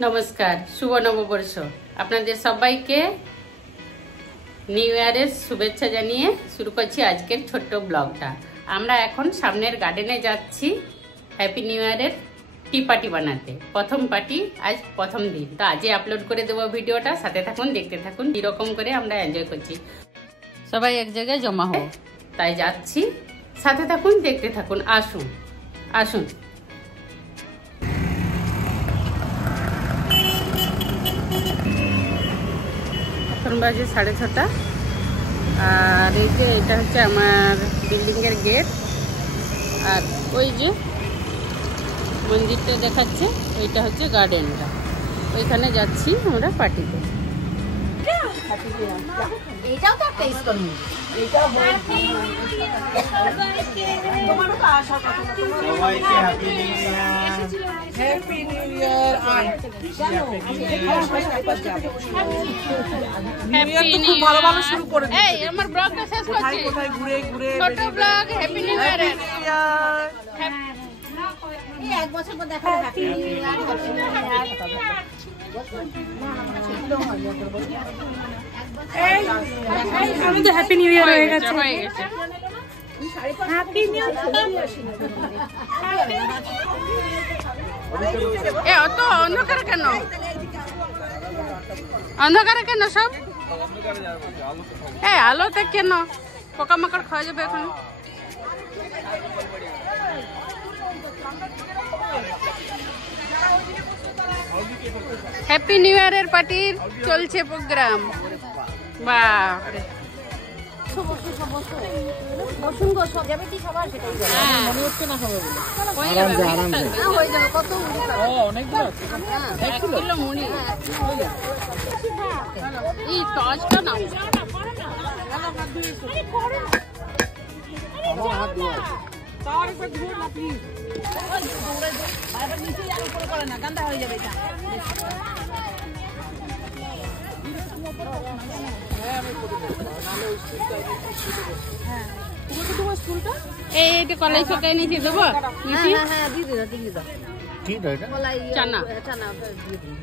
নমস্কার, শুভ নববর্ষ। আপনাদের সবাইকে নিউ ইয়ারের শুভেচ্ছা জানিয়ে শুরু করছি আজকের ছোট্ট ব্লগটা। আমরা এখন সামনের গার্ডেনে যাচ্ছি হ্যাপি নিউ ইয়ারের টি পার্টি বানাতে। প্রথম পার্টি, আজ প্রথম দিন, তো আজই আপলোড করে দেবো ভিডিওটা। সাথে থাকুন, দেখতে থাকুন কিরকম করে আমরা এনজয় করছি। সবাই এক জায়গায় জমা হবো, তাই যাচ্ছি। সাথে থাকুন, দেখতে থাকুন। আসুন আসুন। এখন বাজে 6:30, আর এই যে এটা হচ্ছে আমার বিল্ডিংয়ের গেট, আর ওই যে মন্দিরটা দেখাচ্ছে ওইটা হচ্ছে গার্ডেনটা। ওইখানে যাচ্ছি আমরা পার্টিতে। এইটাও তো একটা ইসকন মন্দির। এইটাও তোমারও তো আশা কথা না। সবাইকে happy new year. Happy new year. জানো হ্যাপি নিউ ভালো ভালো শুরু করে দিই। এই আমার ব্লগটা শেষ করছি। কোথায় ঘুরে ঘুরে ছোট ব্লগ হ্যাপি নিউ ইয়ার। এই এক বছর পর দেখা হ্যাপি নিউ ইয়ার। আমি তো হ্যাপি নিউ ইয়ার হয়ে গেছে। হ্যাপি নিউ এ অত অন্ধকারে কেন? অন্ধকারে কেন সব? এই আলোতে কেন? পোকামাকড় খাওয়া যাবে এখন। হ্যাপি নিউ ইয়ারের পার্টির চলছে প্রোগ্রাম। বাপরে, বসুন গো, সব যাবে কি সবার সেটাই মনে হচ্ছে না হবে বলে। হয়ে যাবে, হয়ে যাবে। কত অনেকগুলো 1 কিলো মুড়ি। এই টর্চটা নাও। গান্দা হয়ে যাবে এটা। এইটা কলাই শুকাই নিচে দেবো। হ্যাঁ দিয়ে দিও, দিয়ে দাও। কি এটা? চানা। চানা দিয়ে দিও।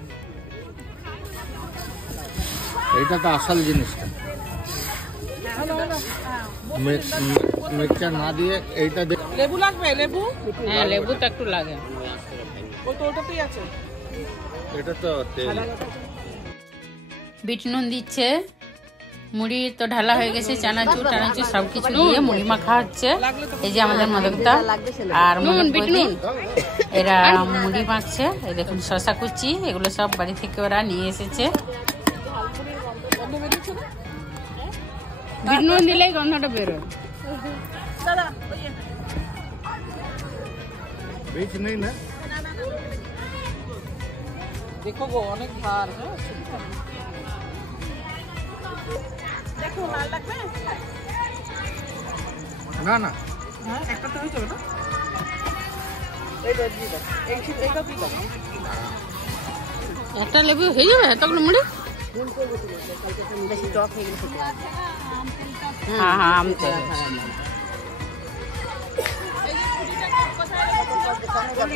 এইটা তো আসল জিনিসটা। মিক্সচার না দিয়ে এইটা লেবু লাগবে? লেবু? হ্যাঁ, লেবু তো একটু লাগে। ওই তো ওটাতেই আছে। এটা তো তেল। বিট নুন দিচ্ছে, মুড়ি তো ঢালা হয়ে গেছে, চানাচুর টানাচুর সবকিছু দিয়ে মুড়ি মাখা হচ্ছে। এই যে আমাদের মাদকতা আর নুন, এরা মুড়ি মাখছে। এই দেখুন শশা কুচি, এগুলো সব বাড়ি থেকে ওরা নিয়ে এসেছে। বিট নুন দিলেই গন্ধটা বেরোয়। बीच नहीं ना। দেখো গো, অনেক ভার। দেখো লাল লাগবে না না, হ্যাঁ একটা তো হয়ে যাবে না। এইটা দিয়ে দাও, এইটা দিয়ে দাও। একটা লেবু হয়ে যাবে এতগুলো মুড়ি? বেশি টক হয়ে গেছে। হ্যাঁ হ্যাঁ, আম তো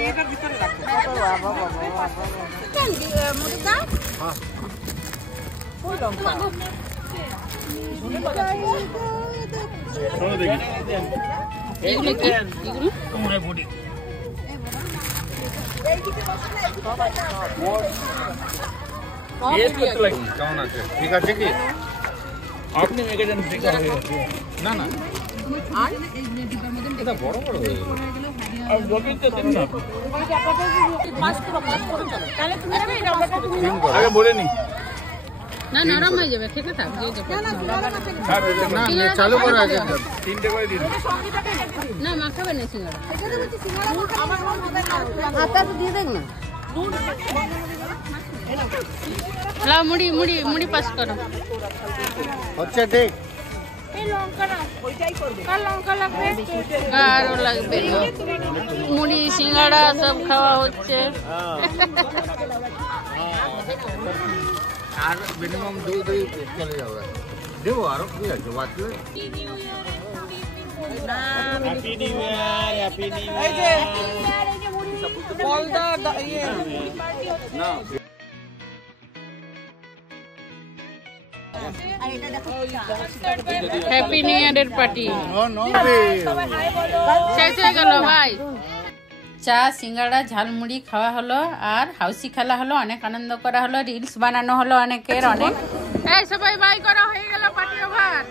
এটার ভিতরে রাখো। মুড়ি দাও। হ্যাঁ ওই লঙ্কা শোনো দেখি এগুলো কি? এগুলো তোমার বডি কেমন আছে? ঠিক আছে কি আপনি মেখে দেন? না না, এটা বড় বড় হয়ে গেল। আর জলদি তো দেন না, আগে বলে নি। না, নরম হয়ে যাবে, খেতে থাক। না চালু করো আগে, 3টে করে দিন। না, মাখাবে না সিঙ্গাড়া। আটা তো দিয়ে দেখ না। লাও মুড়ি মুড়ি মুড়ি পাস করো। আচ্ছা ঠিক। আরো লাগবে না। মুড়ি সিঙ্গাড়া সব খাওয়া হচ্ছে। আর মিনিমাম 2 চলে যাবে। দেবো আরো কি আছে বাকি? Happy new year, happy new year. এই যে বলদা না হ্যাপি নিউ ইয়ারের পার্টি নো রে শেষ হয়ে গেল ভাই। চা সিঙ্গাড়া ঝালমুড়ি খাওয়া হলো আর হাউসি খেলা হলো, অনেক আনন্দ করা হলো, রিলস বানানো হলো অনেকের অনেক। এই সবাই বাই করা হয়ে গেল, পার্টি ওভার।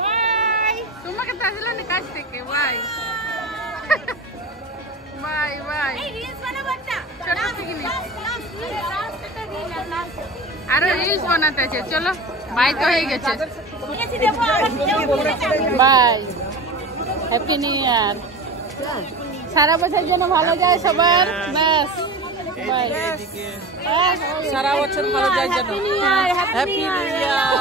বাই, তোমাকে তো আসলে না কাছ থেকে বাই বাই বাই। আরো রিলস বানাতে আছে, চলো বাই তো হয়ে গেছে, বাই, হ্যাপি নিউ ইয়ার, সারা বছর যেন ভালো যায় সবার, ব্যাস বাই, সারা বছর ভালো যায় যেন। Happy new year.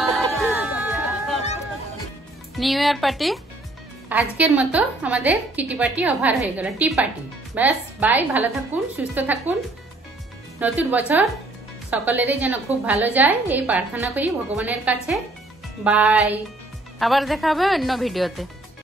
New year party আজকের মতো আমাদের কিটি পার্টি ওভার হয়ে গেল, টি পার্টি, ব্যাস বাই, ভালো থাকুন, সুস্থ থাকুন, নতুন বছর সকলেরই যেন খুব ভালো যায় এই প্রার্থনা করি ভগবানের কাছে, বাই। আবার দেখা হবে অন্য ভিডিওতে।